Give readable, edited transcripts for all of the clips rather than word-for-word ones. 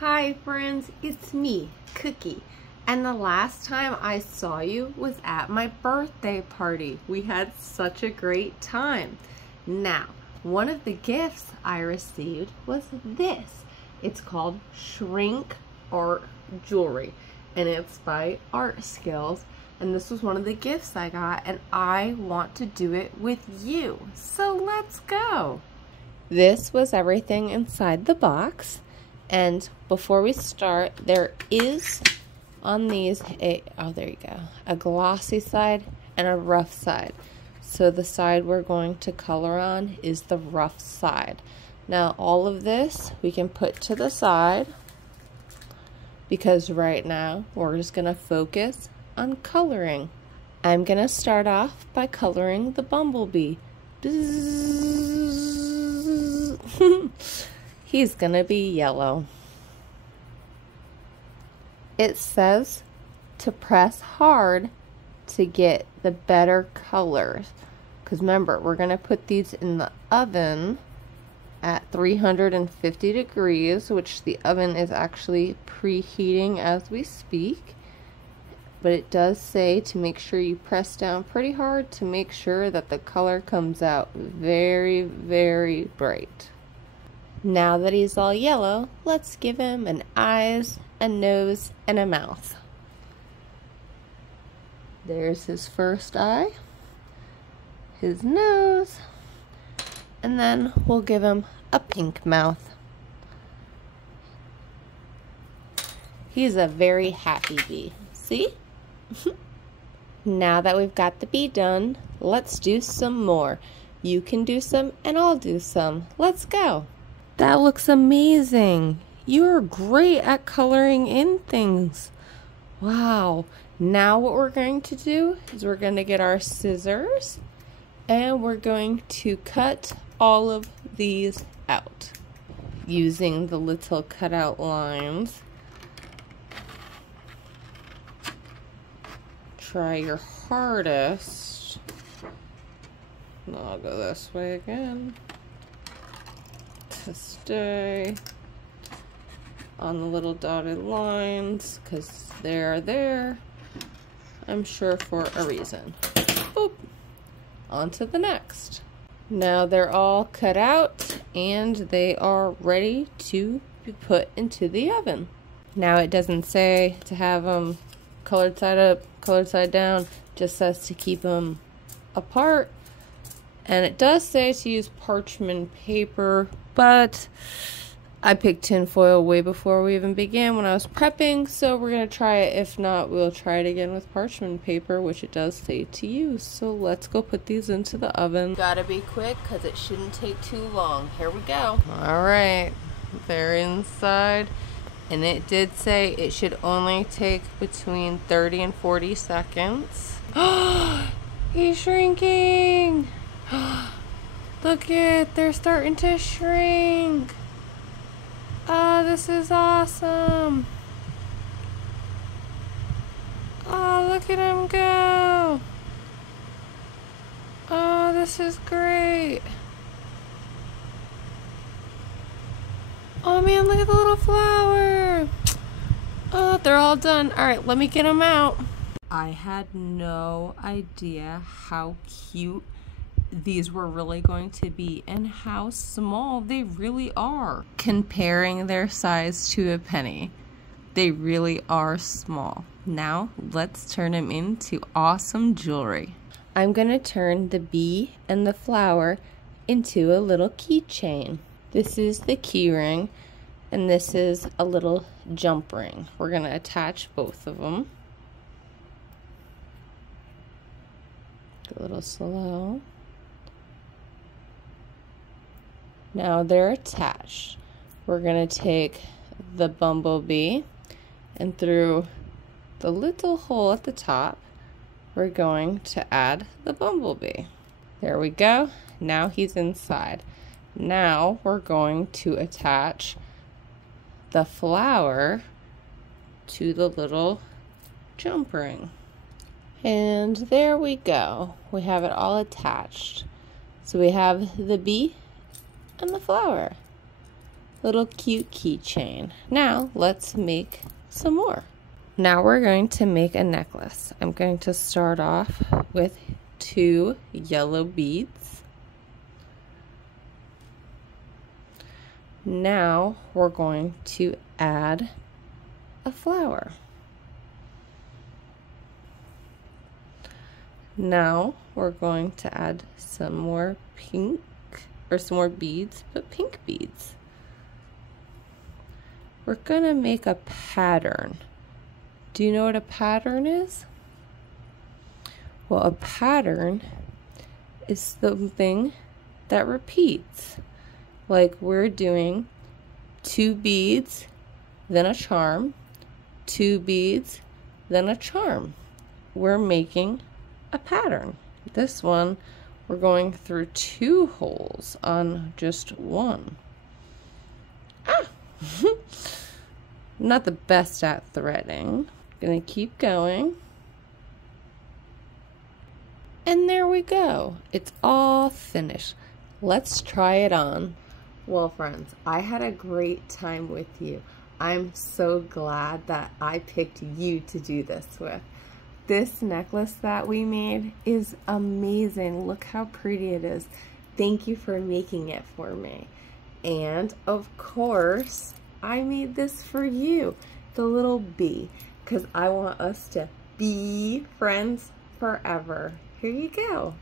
Hi friends, it's me, Cookie, and the last time I saw you was at my birthday party. We had such a great time. Now, one of the gifts I received was this. It's called Shrink Art Jewelry, and it's by Art Skills, and this was one of the gifts I got, and I want to do it with you. So let's go. This was everything inside the box. And before we start, there is on these there you go, a glossy side and a rough side. So the side we're going to color on is the rough side. Now all of this we can put to the side because right now we're just gonna focus on coloring. I'm gonna start off by coloring the bumblebee. He's gonna be yellow. It says to press hard to get the better colors. Because remember, we're gonna put these in the oven at 350 degrees, which the oven is actually preheating as we speak. But it does say to make sure you press down pretty hard to make sure that the color comes out very, very bright. Now that he's all yellow, let's give him an eyes, a nose, and a mouth. There's his first eye, his nose, and then we'll give him a pink mouth. He's a very happy bee. See? Now that we've got the bee done, let's do some more. You can do some and I'll do some. Let's go. That looks amazing. You're great at coloring in things. Wow. Now what we're going to do is we're going to get our scissors and we're going to cut all of these out using the little cutout lines. Try your hardest. I'll go this way again to stay on the little dotted lines because they're there, I'm sure, for a reason. Boop. On to the next. Now they're all cut out and they are ready to be put into the oven. Now it doesn't say to have them colored side up, colored side down, just says to keep them apart. And it does say to use parchment paper, but I picked tin foil way before we even began when I was prepping, so we're going to try it. If not, we'll try it again with parchment paper, which it does say to use. So let's go put these into the oven. Gotta be quick because it shouldn't take too long. Here we go. Alright, they're inside, and it did say it should only take between 30 and 40 seconds. He's shrinking! Look it, they're starting to shrink. Oh, this is awesome. Oh, look at him go. Oh, this is great. Oh man, look at the little flower. Oh, they're all done. All right, let me get them out. I had no idea how cute these were really going to be and how small they really are. Comparing their size to a penny, they really are small. Now let's turn them into awesome jewelry. I'm gonna turn the bee and the flower into a little keychain. This is the key ring and this is a little jump ring. We're gonna attach both of them. A little slow. Now they're attached. We're gonna take the bumblebee and through the little hole at the top, we're going to add the bumblebee. There we go. Now he's inside. Now we're going to attach the flower to the little jump ring. And there we go. We have it all attached. So we have the bee and the flower. little cute keychain. Now let's make some more. Now we're going to make a necklace. I'm going to start off with 2 yellow beads. Now we're going to add a flower. Now we're going to add some more pink, or some more beads, but pink beads. We're gonna make a pattern. Do you know what a pattern is? Well, a pattern is something that repeats. Like we're doing 2 beads, then a charm, 2 beads, then a charm. We're making a pattern. This one, we're going through 2 holes on just 1. Not the best at threading. Gonna keep going. And there we go. It's all finished. Let's try it on. Well, friends, I had a great time with you. I'm so glad that I picked you to do this with. This necklace that we made is amazing. Look how pretty it is. Thank you for making it for me. And of course, I made this for you, the little bee, because I want us to be friends forever. Here you go.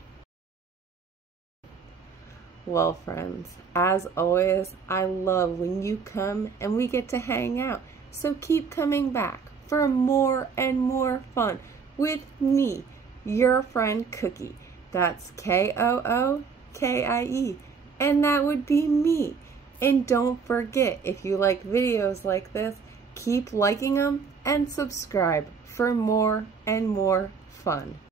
Well, friends, as always, I love when you come and we get to hang out. So keep coming back for more and more fun with me, your friend Kookie. That's Kookie, and that would be me. And don't forget, if you like videos like this, keep liking them and subscribe for more and more fun.